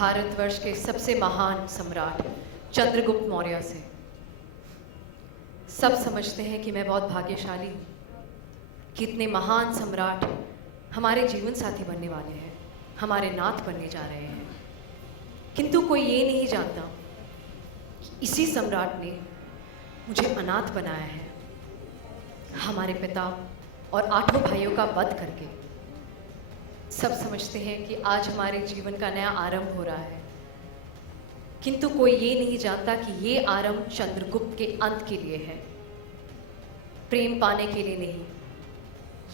भारतवर्ष के सबसे महान सम्राट चंद्रगुप्त मौर्य से। सब समझते हैं कि मैं बहुत भाग्यशाली हूँ कि इतने महान सम्राट हमारे जीवन साथी बनने वाले हैं, हमारे नाथ बनने जा रहे हैं। किंतु कोई ये नहीं जानता कि इसी सम्राट ने मुझे अनाथ बनाया है, हमारे पिता और 8 भाइयों का वध करके। सब समझते हैं कि आज हमारे जीवन का नया आरंभ हो रहा है, किंतु कोई ये नहीं जानता कि ये आरंभ चंद्रगुप्त के अंत के लिए है, प्रेम पाने के लिए नहीं।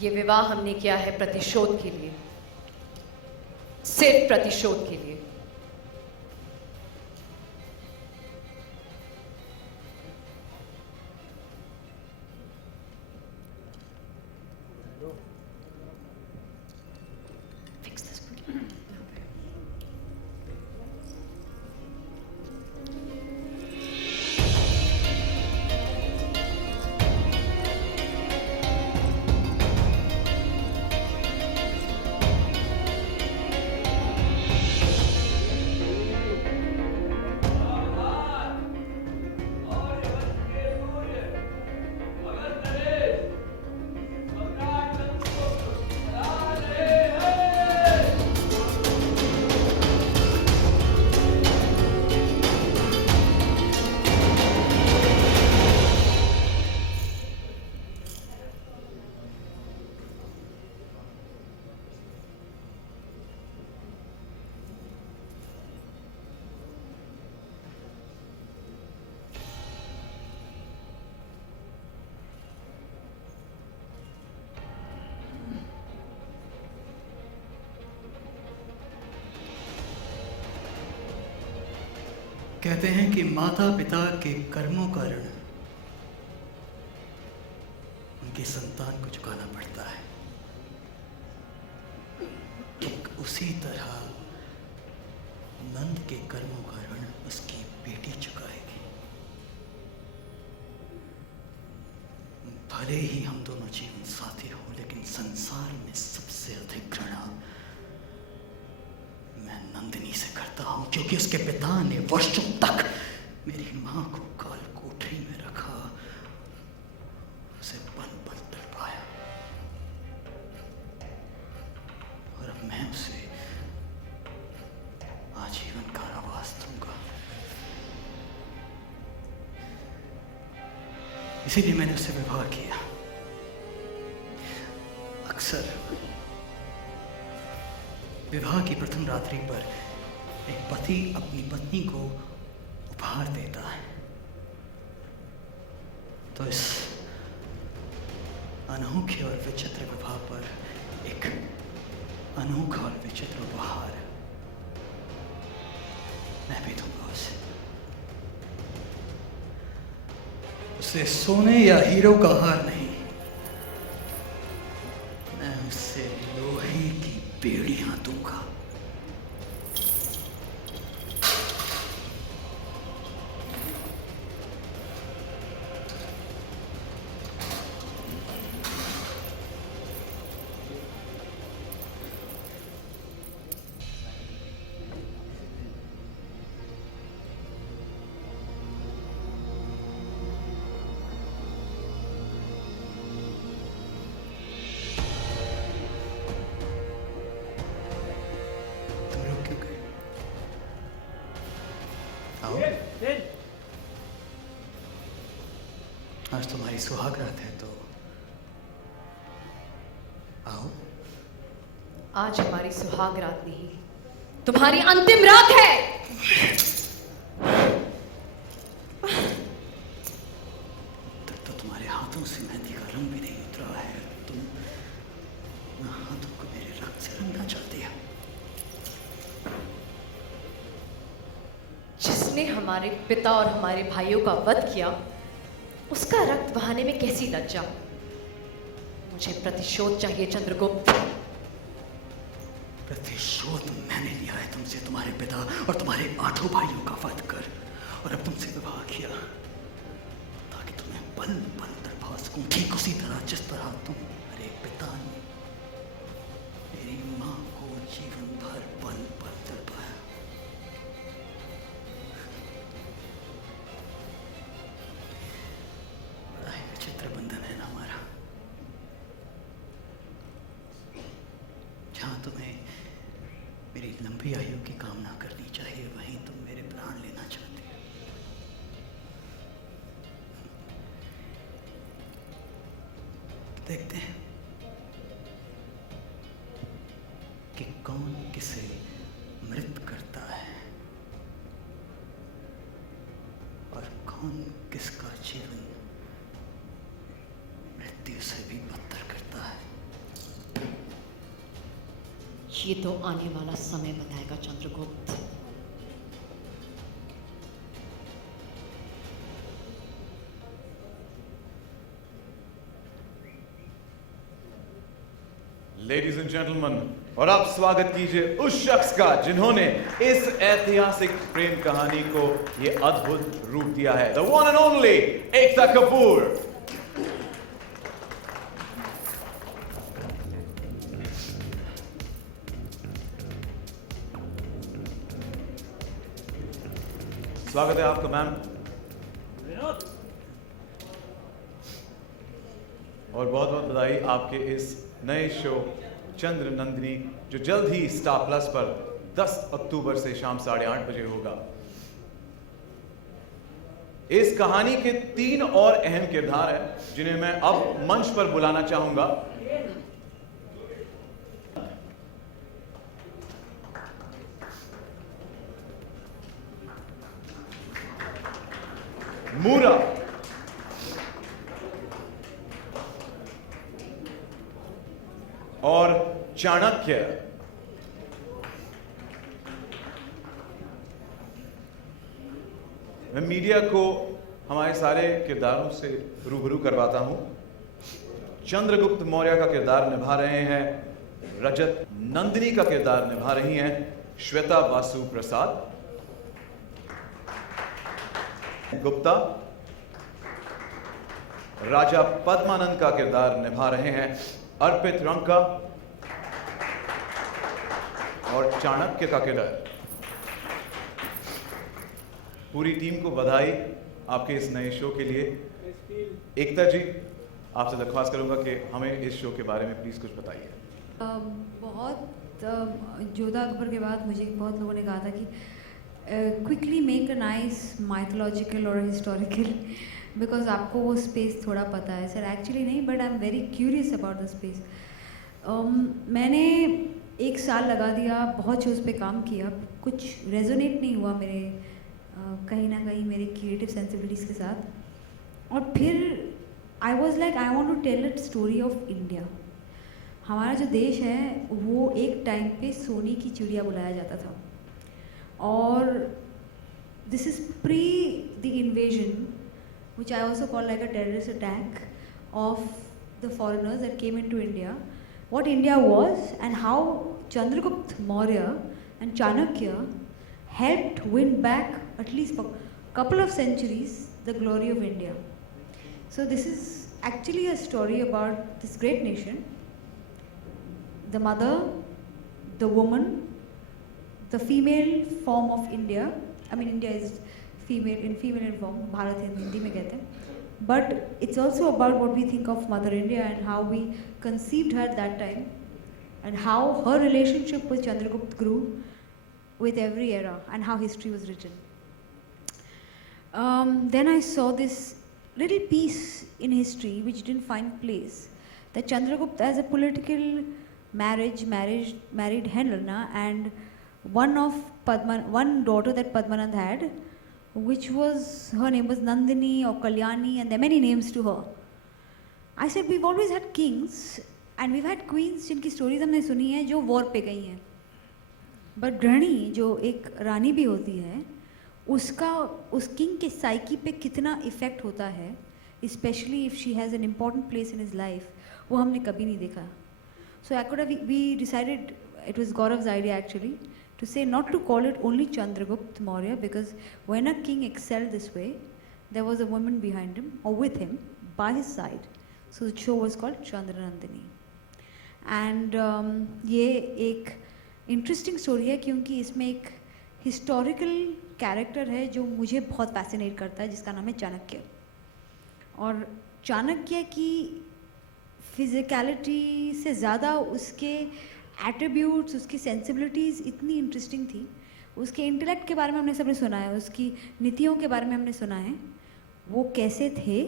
ये विवाह हमने किया है प्रतिशोध के लिए, सिर्फ प्रतिशोध के लिए। कहते हैं कि माता पिता के कर्मों का ऋण उनकी संतान को चुकाना पड़ता है। ठीक उसी तरह नंद के कर्मों का ऋण उसकी बेटी चुकाएगी। भले ही हम दोनों जीवन साथी हों, लेकिन संसार में सबसे अधिक घृणा मैं नंदिनी से करता हूं, क्योंकि उसके पिता ने वर्षों तक मेरी मां को काल कोठरी में रखा, उसे पल पल तड़पाया, और अब मैं उसे आजीवन कारावास दूंगा। इसीलिए मैंने उससे विवाह किया। अक्सर विवाह की प्रथम रात्रि पर एक पति अपनी पत्नी को उपहार देता है, तो इस अनोखे और विचित्र विवाह पर एक अनोखा और विचित्र उपहार मैं भी दूंगा उसे सोने या हीरो का हार नहीं, मैं उसे लोहे की बेड़ियां दूंगा। आज तुम्हारी सुहाग रात है, तो आओ। आज हमारी सुहाग रात नहीं, तुम्हारी अंतिम रात है। तब तो तुम्हारे हाथों से मेहंदी का रंग भी नहीं उतरा है, तुम हाथों को मेरे रक्त से रंगना चाहती है। जिसने हमारे पिता और हमारे भाइयों का वध किया, उसका रक्त बहाने में कैसी लज्जा। मुझे प्रतिशोध चाहिए चंद्रगुप्त। प्रतिशोध मैंने लिया है तुमसे, तुम्हारे पिता और तुम्हारे 8 भाइयों का वध कर, और अब तुमसे विवाह किया ताकि तुम्हें पल पल तड़पा सकूं, ठीक उसी तरह जिस तरह तुम्हारे पिता ने मेरी मां को जीवन भर पल पल तड़पाया। भी आयु की कामना करनी चाहिए, वहीं तुम मेरे प्राण लेना चाहते हो। देखते हैं कि कौन किसे मृत करता है और कौन किसका जीवन मृत्यु से भी बदतर करता है। ये तो आने वाला समय बताएगा चंद्रगुप्त। लेडीज एंड जेंटलमैन, और अब स्वागत कीजिए उस शख्स का जिन्होंने इस ऐतिहासिक प्रेम कहानी को ये अद्भुत रूप दिया है, the one and only Ekta Kapoor. स्वागत है आपका मैम। और बहुत बहुत बधाई आपके इस नए शो चंद्र नंदिनी, जो जल्द ही स्टार प्लस पर 10 अक्टूबर से शाम 8:30 बजे होगा। इस कहानी के 3 और अहम किरदार हैं जिन्हें मैं अब मंच पर बुलाना चाहूंगा। मूरा, और चाणक्य। मैं मीडिया को हमारे सारे किरदारों से रूबरू करवाता हूं। चंद्रगुप्त मौर्य का किरदार निभा रहे हैं रजत, नंदिनी का किरदार निभा रही हैं श्वेता वासु प्रसाद गुप्ता, राजा पद्मानंद का किरदार निभा रहे हैं अर्पित रंका, और चाणक्य का किरदार। पूरी टीम को बधाई आपके इस नए शो के लिए। एकता जी, आपसे दरख्वास्त करूंगा कि हमें इस शो के बारे में प्लीज कुछ बताइए। बहुत जोधा अकबर के बाद मुझे बहुत लोगों ने कहा था कि quickly make a nice mythological और हिस्टोरिकल, बिकॉज आपको वो स्पेस थोड़ा पता है। सर एक्चुअली नहीं, but I am very curious about the space. मैंने 1 साल लगा दिया, बहुत शोज़ पे काम किया, कुछ रेजोनेट नहीं हुआ मेरे कहीं ना कहीं मेरे क्रिएटिव सेंसिबिलिटीज़ के साथ। और फिर I was like I want to tell it story of India. हमारा जो देश है वो एक टाइम पे सोने की चिड़िया बुलाया जाता था, और this is pre the invasion which I also call like a terrorist attack of the foreigners that came into India, what India was and how Chandragupta Maurya and Chanakya helped win back at least for a couple of centuries the glory of India. So this is actually a story about this great nation, the mother, the woman, the female form of India. I mean, India is female in form, Bharat Hindi में कहते हैं, but it's also about what we think of Mother India and how we conceived her at that time and how her relationship with Chandragupta grew with every era and how history was written. Then I saw this little piece in history which didn't find place, that Chandragupta as a political married Helena and one daughter that Padmanand had, which was, her name was Nandini or Kalyani, and there are many names to her. I said we've always had kings and we've had queens जिनकी stories हमने सुनी है जो war पे गई हैं, but गृहिणी जो एक रानी भी होती है, उसका उस king के psyche पे कितना effect होता है, especially if she has an important place in his life, वो हमने कभी नहीं देखा. So we decided, it was Gaurav's idea actually, to say not to call it only Chandragupta Maurya, because when a king excelled this way, there was a woman behind him or with him by his side. So the show was called Chandra Nandini. And ये एक interesting story है क्योंकि इसमें एक historical character है जो मुझे बहुत fascinate करता है, जिसका नाम है चाणक्य। और चाणक्य की physicality से ज़्यादा उसके एट्रीब्यूट्स, उसकी सेंसिबिलिटीज़ इतनी इंटरेस्टिंग थी. उसके इंटेलेक्ट के बारे में हमने सबने सुना है, उसकी नीतियों के बारे में हमने सुना है, वो कैसे थे,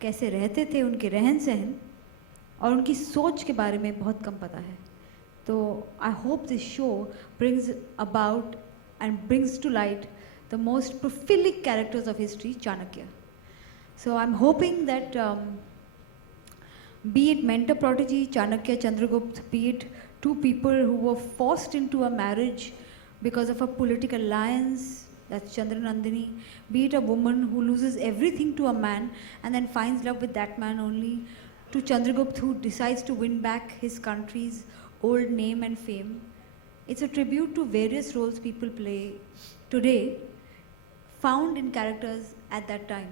कैसे रहते थे, उनके रहन सहन और उनकी सोच के बारे में बहुत कम पता है. तो I hope this show brings about and brings to light the most prolific characters of history, Chanakya. So I'm hoping that be it mentor prodigy Chanakya, Chandragupta, be it two people who were forced into a marriage because of a political alliance, that's Chandra Nandini, be it a woman who loses everything to a man and then finds love with that man only, to Chandragupta who decides to win back his country's old name and fame. It's a tribute to various roles people play today, found in characters at that time.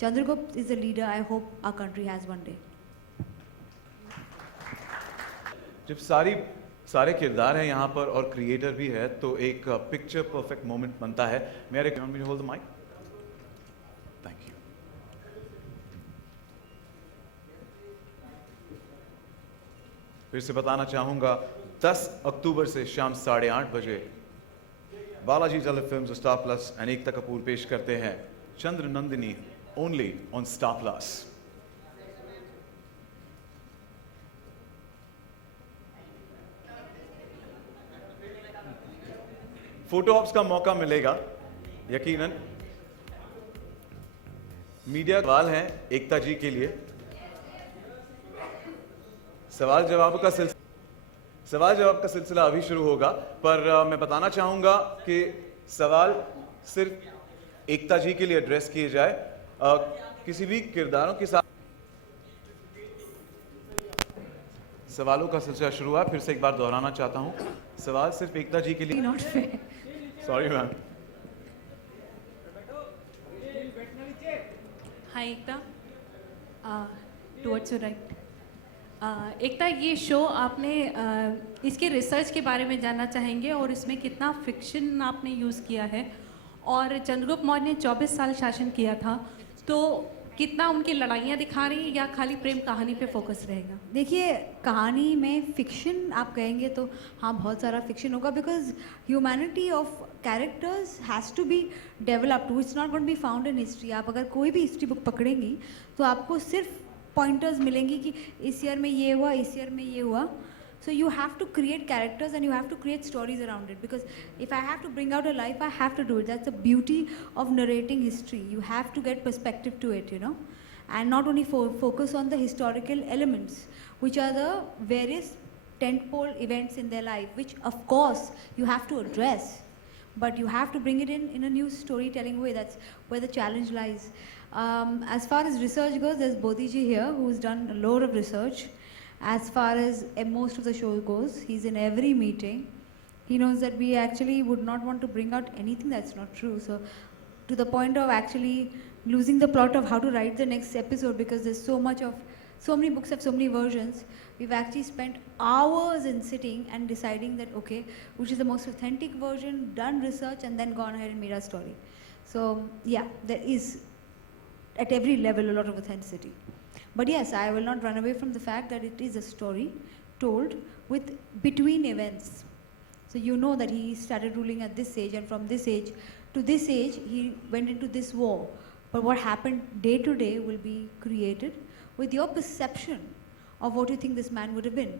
Chandragupta is a leader I hope our country has one day. जब सारे किरदार हैं यहाँ पर और creator भी है तो एक पिक्चर परफेक्ट मोमेंट बनता है. मेरे can me hold the mic. Thank you. फिर से बताना चाहूंगा 10 अक्टूबर से शाम 8:30 बजे बालाजी टेली फिल्म्स और Star Plus and Ekta Kapoor पेश करते हैं Chandra Nandini only on Star Plus. Photo ops का मौका मिलेगा यकीनन. मीडिया सवाल हैं एकता जी के लिए. सवाल जवाब का सिलसिला अभी शुरू होगा, पर मैं बताना चाहूंगा कि सवाल सिर्फ एकता जी के लिए एड्रेस किए जाए. किसी भी किरदारों के साथ सवालों का सिलसिला शुरू हुआ. फिर से एक बार दोहराना चाहता हूं, सवाल सिर्फ एकता जी के लिए. Not fair. Sorry ma'am. Hi Ekta, towards your right. एकता, ये शो आपने इसके रिसर्च के बारे में जानना चाहेंगे और इसमें कितना फिक्शन आपने यूज़ किया है. और चंद्रगुप्त मौर्य ने 24 साल शासन किया था, तो कितना उनकी लड़ाइयाँ दिखा रही हैं या खाली प्रेम कहानी पे फोकस रहेगा? देखिए, कहानी में फिक्शन आप कहेंगे तो हाँ, बहुत सारा फिक्शन होगा, because humanity of characters has to be developed, it's not going be found in history. आप अगर कोई भी हिस्ट्री बुक पकड़ेंगी तो आपको सिर्फ पॉइंटर्स मिलेंगी कि इस ईयर में ये हुआ, इस ईयर में ये हुआ. So you have to create characters and you have to create stories around it, because if I have to bring out a life, I have to do it. That's the beauty of narrating history. You have to get perspective to it, and not only focus on the historical elements, which are the various tentpole events in their life, which of course you have to address, but you have to bring it in a new storytelling way. That's where the challenge lies. As far as research goes, there's Bodhiji here who's done a lot of research. As far as most of the show goes, he's in every meeting. He knows that we actually would not want to bring out anything that's not true. So to the point of actually losing the plot of how to write the next episode, because there's so many books have so many versions. We've actually spent hours in sitting and deciding that, okay, which is the most authentic version, done research, and then gone ahead and made our story. So yeah, there is at every level a lot of authenticity. But yes, I will not run away from the fact that it is a story told with between events. So you know that he started ruling at this age, and from this age to this age, he went into this war. But what happened day to day will be created with your perception of what you think this man would have been,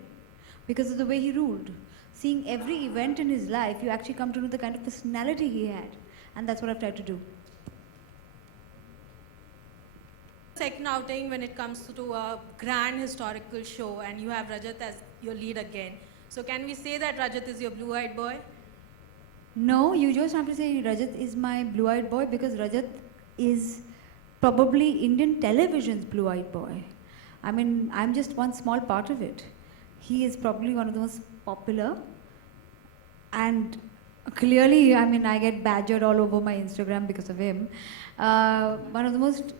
because of the way he ruled. Seeing every event in his life, you actually come to know the kind of personality he had, and that's what I've tried to do. Second outing when it comes to a grand historical show, and you have Rajat as your lead again. So can we say that Rajat is your blue-eyed boy? No, you just have to say Rajat is my blue-eyed boy, because Rajat is probably Indian television's blue-eyed boy. I mean, I'm just one small part of it. He is probably one of the most popular, and clearly, I mean, I get badgered all over my Instagram because of him. One of the most,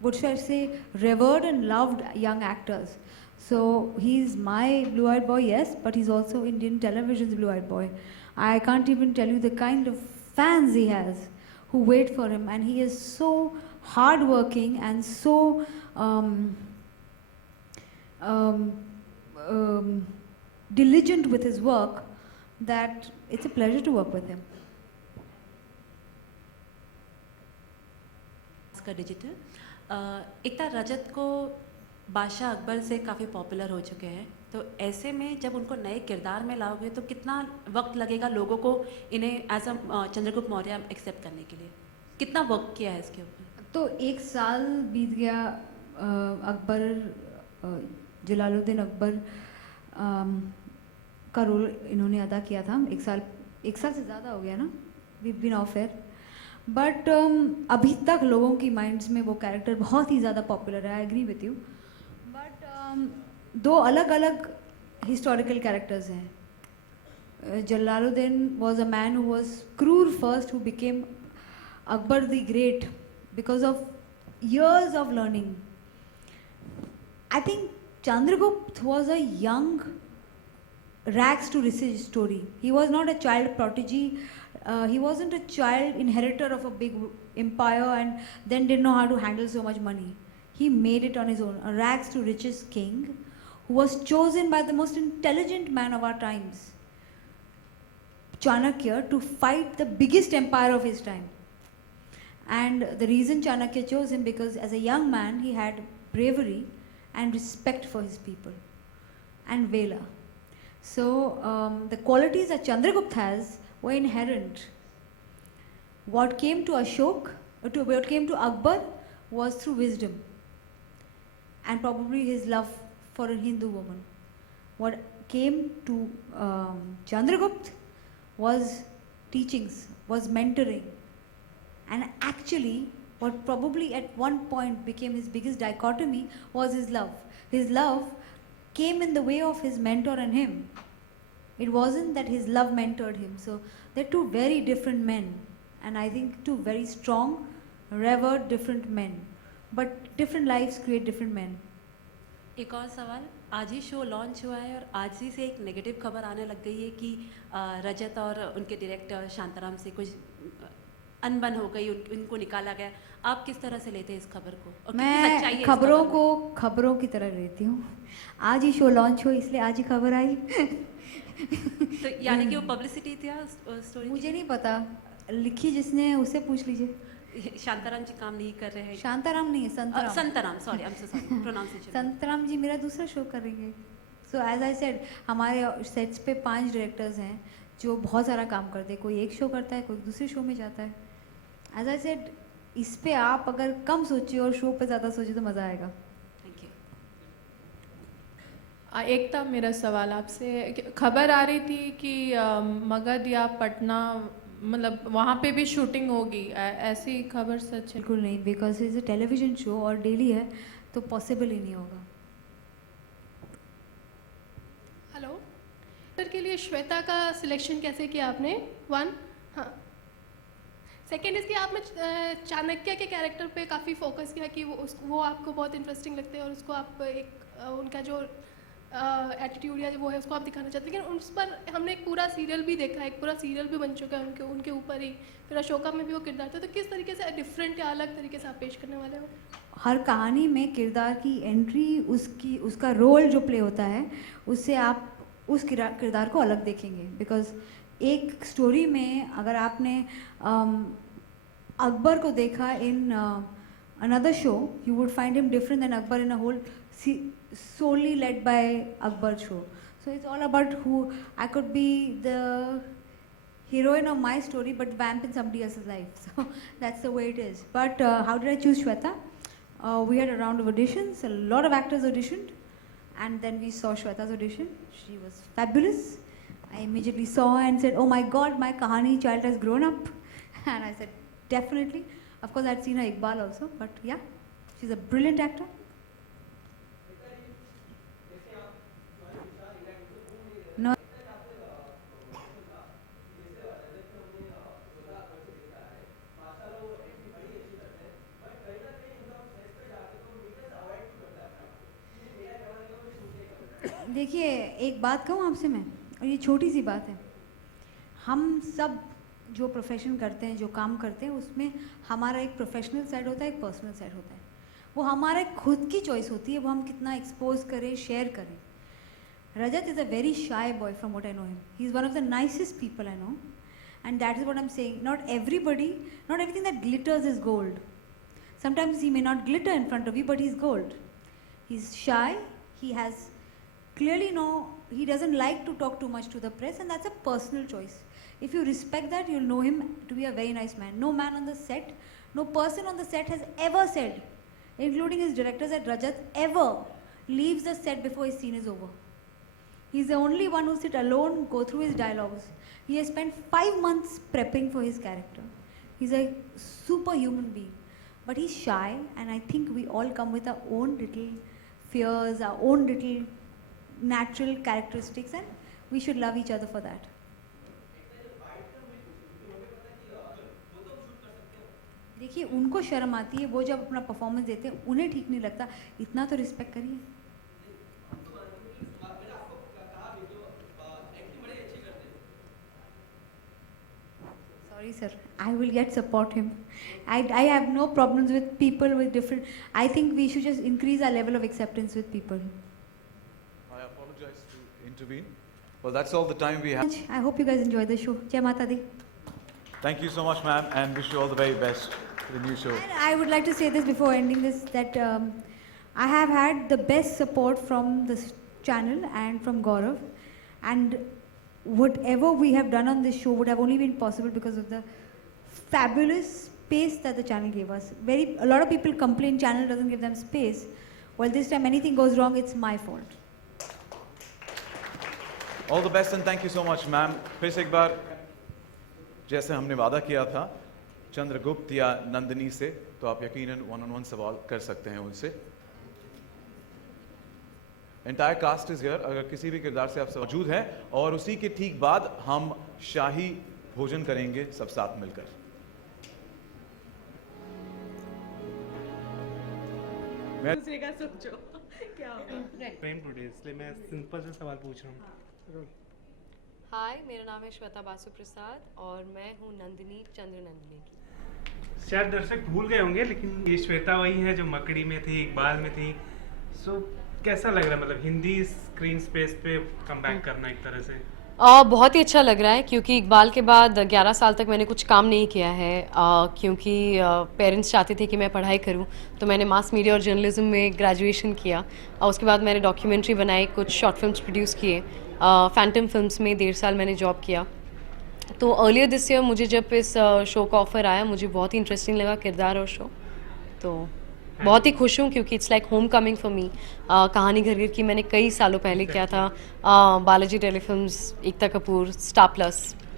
what should I say, revered and loved young actors. So he's my blue-eyed boy, yes, but he's also Indian television's blue-eyed boy. I can't even tell you the kind of fans he has who wait for him, and he is so hardworking and so diligent with his work that it's a pleasure to work with him. का digital एकता रजत को बादशाह अकबर से काफ़ी popular हो चुके हैं, तो ऐसे में जब उनको नए किरदार में लाओगे तो कितना वक्त लगेगा लोगों को इन्हें as a Chandragupta Maurya accept करने के लिए? कितना वर्क किया है इसके ऊपर? तो 1 साल बीत गया। अकबर, जलालुद्दीन अकबर का रोल इन्होंने अदा किया था। 1 साल से ज़्यादा हो गया ना, we been off air. But अभी तक लोगों की माइंड्स में वो कैरेक्टर बहुत ही ज़्यादा पॉपुलर है। I agree with you. But 2 अलग अलग हिस्टोरिकल कैरेक्टर्स हैं। Jalaluddin was a man who was क्रूर first, who became Akbar the great because of years of learning. I think Chandragupta was a young rags to riches story. He was not a child prodigy. He wasn't a child inheritor of a big empire and then didn't know how to handle so much money. He made it on his own. A rags to riches king who was chosen by the most intelligent man of our times, Chanakya, to fight the biggest empire of his time. And the reason Chanakya chose him because as a young man he had bravery and respect for his people and valor. So the qualities that Chandragupta has were inherent. What came to what came to Akbar was through wisdom and probably his love for a Hindu woman. What came to Chandragupta was teachings, was mentoring. And actually, what probably at one point became his biggest dichotomy was his love. His love came in the way of his mentor and him. It wasn't that his love mentored him. So they're 2 very different men. And I think 2 very strong, revered, different men. But different lives create different men. एक और सवाल, आज ही show launch हुआ है और आज ही से एक नेगेटिव खबर आने लग गई है कि रजत और उनके डायरेक्टर शांताराम से कुछ अनबन हो गई, उनको निकाला गया। आप किस तरह से लेते हैं इस खबर को? और कितनी सच्चाई है मैं इस खबरों खबर को खबरों की तरह लेती हूँ। आज ही शो लॉन्च हो इसलिए आज ही खबर आई। में? तो यानी कि वो पब्लिसिटी थी स्टोरी? मुझे नहीं पता, लिखी जिसने उससे पूछ लीजिए। शांताराम जी काम नहीं कर रहे हैं? शांताराम नहीं है, Santram. Santram, sorry, I am so sorry, pronunciation. Santram ji मेरा दूसरा शो करेंगे। सो एज आई सेड, हमारे सेट्स पे 5 डायरेक्टर्स हैं जो बहुत सारा काम करते हैं। कोई एक शो करता है, कोई दूसरे शो में जाता है। एज आई सेड, इस पे आप अगर कम सोचिए और शो पे ज़्यादा सोचिए तो मज़ा आएगा। Thank you. एकता, मेरा सवाल आपसे, खबर आ रही थी कि मगध या पटना, मतलब वहाँ पे भी शूटिंग होगी, ऐसी खबर सच है? बिल्कुल नहीं, because it's a television show और डेली है तो पॉसिबल ही नहीं होगा। हेलो सर, के लिए श्वेता का सिलेक्शन कैसे किया आपने? 1, हाँ। सेकेंड इसके आपने चाणक्य के कैरेक्टर पे काफ़ी फोकस किया कि वो आपको बहुत इंटरेस्टिंग लगते हैं और उसको आप एक उनका जो एटीट्यूड या वो है उसको आप दिखाना चाहते हैं, लेकिन उस पर हमने एक पूरा सीरियल भी देखा है, एक पूरा सीरियल भी बन चुका है उनके ऊपर ही, फिर अशोका में भी वो किरदार था। तो किस तरीके से डिफरेंट या अलग तरीके से आप पेश करने वाले हो? हर कहानी में किरदार की एंट्री, उसका रोल जो प्ले होता है उससे आप उस किरदार को अलग देखेंगे। बिकॉज एक स्टोरी में अगर आपने अकबर को देखा in another show, you would find him different than Akbar in a whole solely led by Akbar show. So it's all about who I could be, the heroine of my story but vamp in somebody else's life. So that's the way it is. But how did I choose Shweta? We had a round of auditions, a lot of actors auditioned, and then we saw Shweta's audition. She was fabulous. I immediately saw her and said, oh my god, my Kahani child has grown up. And I said, definitely. Of course I'd seen her Iqbal also, but yeah, she's a brilliant actor. No. देखिए, एक बात कहूँ आपसे मैं, और ये छोटी सी बात है, हम सब जो प्रोफेशन करते हैं, जो काम करते हैं, उसमें हमारा एक प्रोफेशनल साइड होता है, एक पर्सनल साइड होता है। वो हमारे खुद की चॉइस होती है, वो हम कितना एक्सपोज करें, शेयर करें। Rajat is a very shy boy from what I know him. He's one of the nicest people I know. And that is what I'm saying. Not everybody, not everything that glitters is gold. Sometimes he may not glitter in front of you, but he's gold. He's shy. He has clearly he doesn't like to talk too much to the press, and that's a personal choice. If you respect that, you'll know him to be a very nice man. No man on the set, no person on the set has ever said, including his directors, that Rajat ever leaves the set before his scene is over. He's the only one who sit alone, go through his dialogues. He has spent 5 months prepping for his character. He's a superhuman being. But he's shy, and I think we all come with our own little fears, our own little natural characteristics, and we should love each other for that. देखिए, उनको शर्म आती है, वो जब अपना performance देते हैं उन्हें ठीक नहीं लगता, इतना तो रिस्पेक्ट करिए. Sorry sir, I will get support him. I have no problems with people with different. I think we should just increase our level of acceptance with people. I apologize to intervene. Well, that's all the time we have. I hope you guys enjoy the show. Jai Mata Di. Thank you so much, ma'am, and wish you all the very best for the new show. And I would like to say this before ending this, that I have had the best support from this channel and from Gaurav, and whatever we have done on this show would have only been possible because of the fabulous space that the channel gave us. A lot of people complain channel doesn't give them space. Well, this time anything goes wrong, it's my fault. All the best and thank you so much, ma'am. फिर से एक बार जैसे हमने वादा किया था चंद्रगुप्त या नंदिनी से, तो आप यकीनन one-on-one सवाल कर सकते हैं उनसे. Entire cast is here. अगर किसी भी किरदार से आप मौजूद हैं, और उसी के ठीक बाद हम शाही भोजन करेंगे सब साथ मिलकर. दूसरे का सोचो क्या होगा. प्रेम टुडे, इसलिए मैं सिंपल से सवाल पूछ रहा हूँ. हाय, मेरा नाम है श्वेता बासु प्रसाद और मैं हूँ नंदिनी चंद्र नंदिनी की. शायद दर्शक भूल गए होंगे, लेकिन ये श्वेता वही है जो मकड़ी में थी, इकबाल में थी. सो कैसा लग रहा है, मतलब हिंदी स्क्रीन स्पेस पे कम बैक करना एक तरह से? बहुत ही अच्छा लग रहा है, क्योंकि इकबाल के बाद 11 साल तक मैंने कुछ काम नहीं किया है, क्योंकि पेरेंट्स चाहते थे कि मैं पढ़ाई करूं, तो मैंने मास मीडिया और जर्नलिज्म में ग्रेजुएशन किया, और उसके बाद मैंने डॉक्यूमेंट्री बनाई, कुछ शॉर्ट फिल्म्स प्रोड्यूस किए. फैंटम फिल्म्स में 1.5 साल मैंने जॉब किया. तो अर्लियर दिस ईयर मुझे जब इस शो का ऑफ़र आया, मुझे बहुत ही इंटरेस्टिंग लगा किरदार और शो, तो बहुत ही खुश हूँ, क्योंकि it's like home coming for me. कहानी घर घर की मैंने कई सालों पहले किया था, Balaji telefilms, Ekta Kapoor, Star Plus,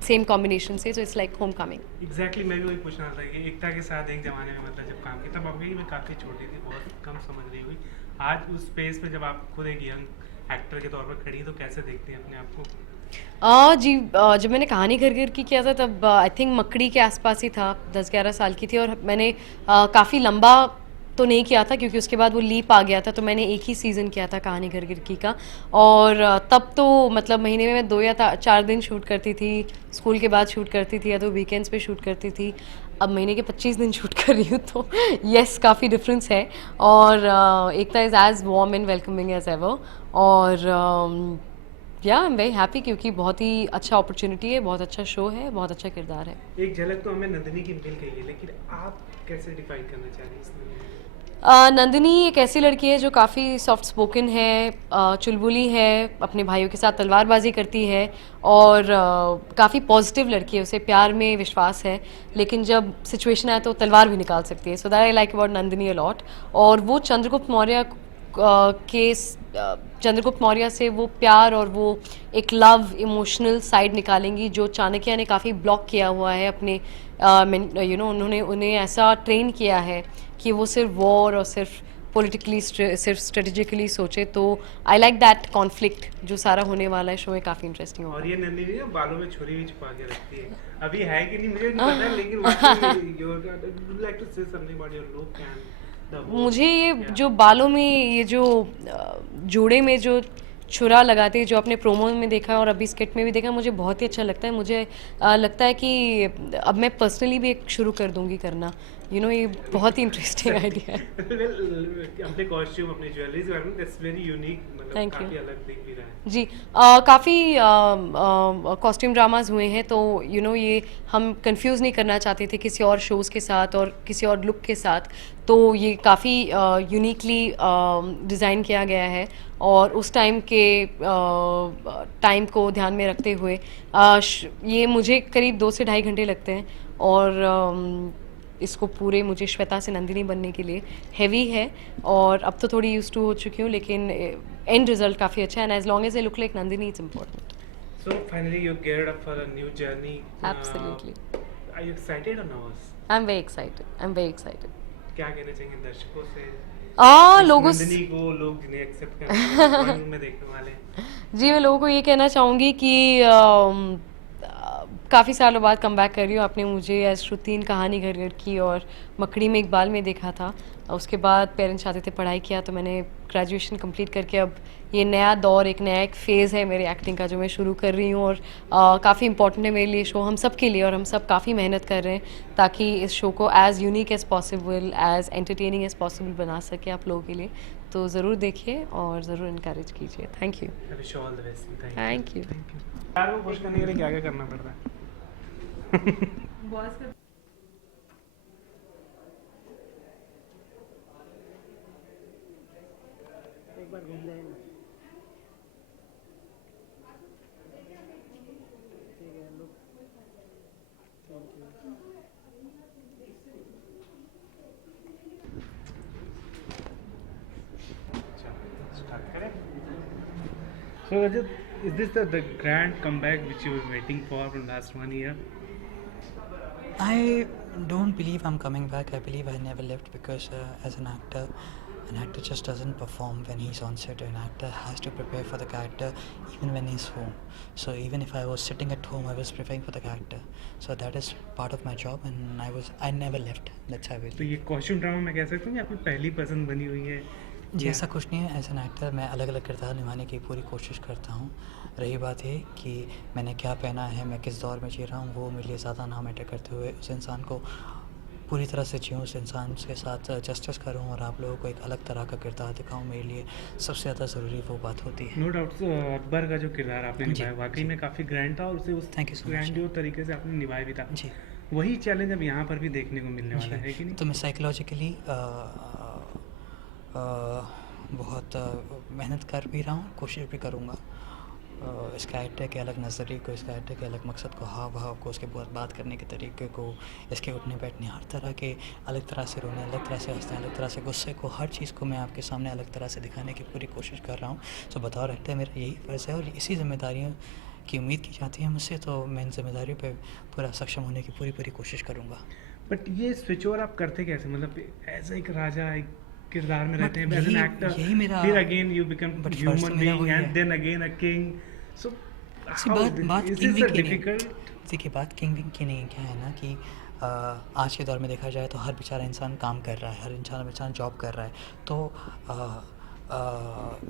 same combination से, so it's like homecoming. Exactly, मैं भी वही पूछना था कि एकता के साथ एक ज़माने में मतलब जब काम किया तब अभी मैं काफ़ी छोटी थी, बहुत कम समझ रही हुई. आज उस स्पेस पे जब आप खुद एक यंग एक्टर के तौर पर खड़ी, तो कैसे देखती हैं अपने आप को? जी, जब मैंने कहानी घर घर की किया था तब आई थिंक मकड़ी के आसपास ही था, 10-11 साल की थी, और मैंने काफ़ी लंबा तो नहीं किया था, क्योंकि उसके बाद वो लीप आ गया था, तो मैंने एक ही सीज़न किया था कहानी घर घर की का. और तब तो मतलब महीने में मैं 2 या 4 दिन शूट करती थी, स्कूल के बाद शूट करती थी, या तो वीकेंड्स पे शूट करती थी. अब महीने के 25 दिन शूट कर रही हूँ, तो येस, काफ़ी डिफरेंस है. और Ekta is as warm and welcoming as ever, और या आई एम वेरी हैप्पी, क्योंकि बहुत ही अच्छा अपॉर्चुनिटी है, बहुत अच्छा शो है, बहुत अच्छा किरदार है. एक झलक तो हमें नंदिनी की मिल गई है, लेकिन आप कैसे डिफाइन करना चाह रही हैं? नंदिनी एक ऐसी लड़की है जो काफ़ी सॉफ्ट स्पोकन है, चुलबुली है, अपने भाइयों के साथ तलवारबाजी करती है, और काफ़ी पॉजिटिव लड़की है, उसे प्यार में विश्वास है, लेकिन जब सिचुएशन आए तो तलवार भी निकाल सकती है. So that I like about Nandini a lot. और वो चंद्रगुप्त मौर्य से वो प्यार और वो एक लव इमोशनल साइड निकालेंगी, जो चाणक्य ने काफ़ी ब्लॉक किया हुआ है अपने उन्होंने उन्हें ऐसा ट्रेन किया है कि वो सिर्फ वॉर और सिर्फ पॉलिटिकली, सिर्फ स्ट्रेटेजिकली सोचे. तो आई लाइक दैट कॉन्फ्लिक्ट जो सारा होने वाला है शो में, काफ़ी इंटरेस्टिंग होगा. और ये नंदिनी ना बालों में छुरी भी छुपा के रखती है, अभी है कि नहीं मुझे नहीं पता, लेकिन मुझे ये जो बालों में ये जो जोड़े में जो छुरा लगाते हैं, जो आपने प्रोमो में देखा और अभी स्किट में भी देखा, मुझे बहुत ही अच्छा लगता है. मुझे लगता है कि अब मैं पर्सनली भी एक शुरू कर दूंगी करना, ये बहुत ही इंटरेस्टिंग आइडिया है। अपने कॉस्ट्यूम, अपने ज्वेलरी के बारे में, दैट्स वेरी यूनिक, मतलब Thank you. काफी अलग दिख भी रहा है। जी, काफ़ी कॉस्ट्यूम ड्रामाज हुए हैं, तो ये हम कंफ्यूज नहीं करना चाहते थे किसी और शोज़ के साथ और किसी और लुक के साथ, तो ये काफ़ी यूनिकली डिज़ाइन किया गया है और उस टाइम के टाइम को ध्यान में रखते हुए ये मुझे करीब 2 से ढाई घंटे लगते हैं और इसको पूरे मुझे श्वेता से नंदिनी बनने के लिए हैवी है और अब तो थोड़ी यूज टू हो चुकी हूँ, लेकिन एंड रिजल्ट काफ़ी अच्छा है and as long as I look like Nandini it's important. So finally you geared up for a new journey. Absolutely. Are you excited or nervous? I'm very excited. I'm very excited. क्या कहना चाहेंगे दर्शकों से? लोगों नंदिनी को लोग जिन्हें एक्सेप्ट करने में देखने वाले हैं। जी, मैं लोगों को ये कहना चाहूँगी कि काफ़ी सालों बाद कम बैक कर रही हूँ। आपने मुझे एज श्रुति इन कहानी घर घर की और मकड़ी में इकबाल में देखा था। उसके बाद पेरेंट्स चाहते थे पढ़ाई किया, तो मैंने ग्रेजुएशन कंप्लीट करके अब ये नया दौर, एक नया एक फ़ेज़ है मेरे एक्टिंग का जो मैं शुरू कर रही हूँ और काफ़ी इंपॉर्टेंट है मेरे लिए शो, हम सब के लिए, और हम सब काफ़ी मेहनत कर रहे हैं ताकि इस शो को as unique as possible, as entertaining as possible बना सके आप लोगों के लिए। तो ज़रूर देखिए और ज़रूर इनकरेज कीजिए। Thank you. Wish you all the best. Thank you. यार को खुश करने के लिए क्या क्या करना पड़ता है? एक बार घूम जाए। ठीक है लोग, थैंक यू। स्टार्ट करें। So Rajat, is this the grand comeback which you were waiting for from last 1 year? I don't believe I'm coming back. I believe I never left because as an actor just doesn't perform when he's on set. An actor has to prepare for the character even when he's home. So even if I was sitting at home, I was preparing for the character. So that is part of my job and I never left. That's how I believe. तो ये costume drama मैं कह सकता हूँ कि आपकी पहली पसंद बनी हुई है? जी ऐसा कुछ नहीं है। एज एन एक्टर मैं अलग अलग किरदार निभाने की पूरी कोशिश करता हूँ। रही बात है कि मैंने क्या पहना है, मैं किस दौर में जी रहा हूँ, वो मेरे लिए ज़्यादा ना मैटर करते हुए उस इंसान को पूरी तरह से जीऊँ, उस इंसान के साथ जस्टिस करूँ और आप लोगों को एक अलग तरह का किरदार दिखाऊँ, मेरे लिए सबसे ज़्यादा ज़रूरी वो बात होती है। नो डाउट अकबर का जो किरदार आपने निभाया वाकई में काफ़ी ग्रैंड था और उसे उस ग्रैंड तरीके से आपने निभाया भी था। जी वही चैलेंज अब यहाँ पर भी देखने को मिलने वाला है कि नहीं? तो मैं साइकोलॉजिकली बहुत मेहनत कर भी रहा हूँ, कोशिश भी करूँगा इस कैरेक्टर के अलग नज़रिए को, इस कैरेक्टर के अलग मकसद को, हाव भाव को, उसके बात करने के तरीके को, इसके उठने बैठने, हर तरह के अलग तरह से रोने, अलग तरह से हंसने, अलग तरह से गुस्से को, हर चीज़ को मैं आपके सामने अलग तरह से दिखाने की पूरी कोशिश कर रहा हूँ। तो बतौर एक्टर मेरा यही फ़र्ज़ है और इसी जिम्मेदारियों की उम्मीद की जाती है मुझसे, तो मैं इन जिम्मेदारियों पर पूरा सक्षम होने की पूरी कोशिश करूँगा। बट ये स्विच ओवर आप करते कैसे? मतलब एज एक राजा एक किरदार में रहते हैं, एज एन एक्टर, फिर again you become human being and then again a king. So बात किंग विंग की नहीं, क्या है ना कि आज के दौर में देखा जाए तो हर बेचारा इंसान काम कर रहा है, हर इंसान जॉब कर रहा है, तो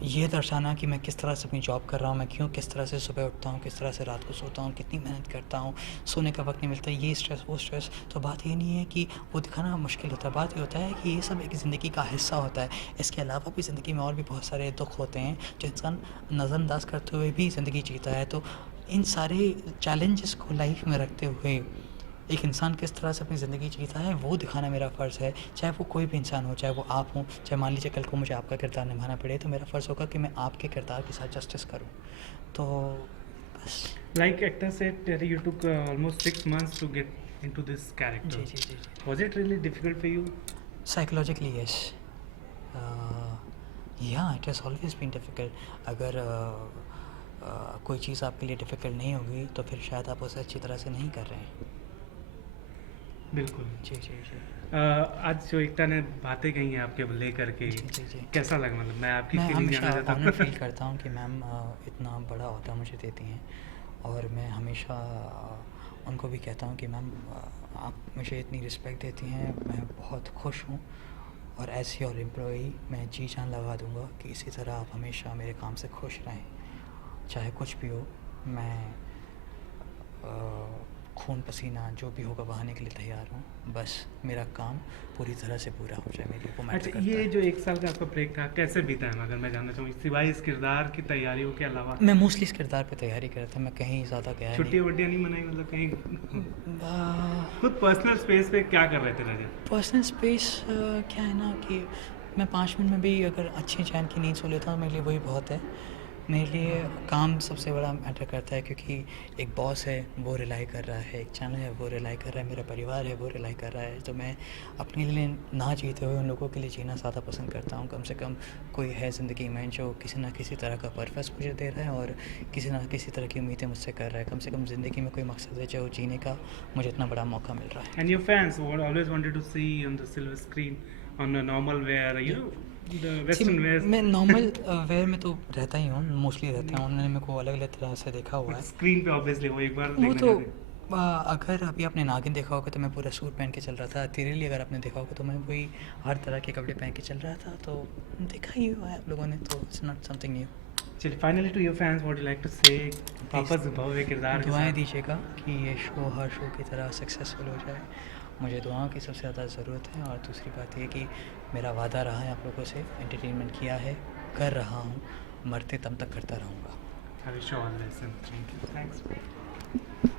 ये दर्शाना कि मैं किस तरह से अपनी जॉब कर रहा हूँ, मैं क्यों किस तरह से सुबह उठता हूँ, किस तरह से रात को सोता हूँ, कितनी मेहनत करता हूँ, सोने का वक्त नहीं मिलता, ये स्ट्रेस वो स्ट्रेस, तो बात ये नहीं है कि वो दिखाना मुश्किल होता है, बात ये होता है कि ये सब एक ज़िंदगी का हिस्सा होता है। इसके अलावा भी ज़िंदगी में और भी बहुत सारे दुख होते हैं जो इंसान नज़रअंदाज करते हुए भी ज़िंदगी जीता है। तो इन सारे चैलेंजेस को लाइफ में रखते हुए एक इंसान किस तरह से अपनी ज़िंदगी जीता है वो दिखाना मेरा फ़र्ज़ है, चाहे वो कोई भी इंसान हो, चाहे वो आप हो, चाहे मान लीजिए कल को मुझे आपका किरदार निभाना पड़े, तो मेरा फ़र्ज़ होगा कि मैं आपके किरदार के साथ जस्टिस करूं। तो बस like actor said you took almost 6 months to get into this character. जी। Was it really difficult for you? Psychologically yes. Yeah, it has always been difficult. अगर कोई चीज़ आपके लिए डिफ़िकल्ट नहीं होगी तो फिर शायद आप उसे अच्छी तरह से नहीं कर रहे हैं। बिल्कुल। जी। आज जो एकता ने बातें कही हैं आपके लेकर के, जी। कैसा लगा? मतलब मैं आपकी मैं फीलिंग हमेशा जानना चाहता ऑनर हूँ। फील करता हूँ कि मैम इतना बड़ा अहदा मुझे देती हैं और मैं हमेशा उनको भी कहता हूँ कि मैम आप मुझे इतनी रिस्पेक्ट देती हैं, मैं बहुत खुश हूँ और एज योर एम्प्लॉई मैं जी जान लगा दूँगा कि इसी तरह आप हमेशा मेरे काम से खुश रहें, चाहे कुछ भी हो। मैं खून पसीना जो भी होगा बहाने के लिए तैयार हूँ, बस मेरा काम पूरी तरह से पूरा हो जाए मेरे को मैटर अच्छा, करता ये है। जो 1 साल का आपका ब्रेक था कैसे बीता है, अगर मैं जानना चाहूँ, सिवाय इस किरदार की तैयारियों के अलावा मैं मोस्टली इस किरदार पे तैयारी कर रहा था, मैं कहीं ज़्यादा गया छुट्टियाँ वट्टियाँ नहीं मनाई, मतलब कहीं नहीं। खुद पर्सनल स्पेस पे क्या कर रहे थे रजत? पर्सनल स्पेस क्या है ना कि मैं 5 मिनट में भी अगर अच्छी चैन की नींद सो लेता हूँ, मेरे लिए वही बहुत है। मेरे लिए काम सबसे बड़ा मैटर करता है, क्योंकि एक बॉस है वो रिलाई कर रहा है, एक चैनल है वो रिलाई कर रहा है, मेरा परिवार है वो रिलाई कर रहा है। तो मैं अपने लिए ना जीते हुए उन लोगों के लिए जीना ज़्यादा पसंद करता हूँ। कम से कम कोई है ज़िंदगी में जो किसी ना किसी तरह का पर्पस मुझे दे रहा है और किसी ना किसी तरह की उम्मीदें मुझसे कर रहा है। कम से कम ज़िंदगी में कोई मकसद है जो जीने का मुझे इतना बड़ा मौका मिल रहा है। And your fans would always wanted to see on the silver screen on a normal wear, you know, the western wear. मैं नॉर्मल वेयर में तो रहता ही हूँ, मोस्टली रहता हूँ। उन्होंने मेरे को अलग अलग तरह से देखा हुआ है। स्क्रीन पे ऑब्वियसली वो एक बार वो देखना तो चाहते अगर अभी आपने नागिन देखा होगा तो मैं पूरा सूट पहन के चल रहा था। तिरेली अगर आपने देखा होगा तो मैं वही हर तरह के कपड़े पहन के चल रहा था। तो देखा ही हुआ है आप लोगों ने, तो इट्स नॉट समथिंग न्यू। चलिए, finally to your fans what you like to say, वापस भव्य किरदार के दुआएं साथ। दीजिएगा कि ये शो हर शो की तरह सक्सेसफुल हो जाए। मुझे दुआओं की सबसे ज़्यादा ज़रूरत है। और दूसरी बात ये कि मेरा वादा रहा है आप लोगों से, एंटरटेनमेंट किया है, कर रहा हूँ, मरते दम तक करता रहूँगा। I wish you all the best and thank you. Thanks.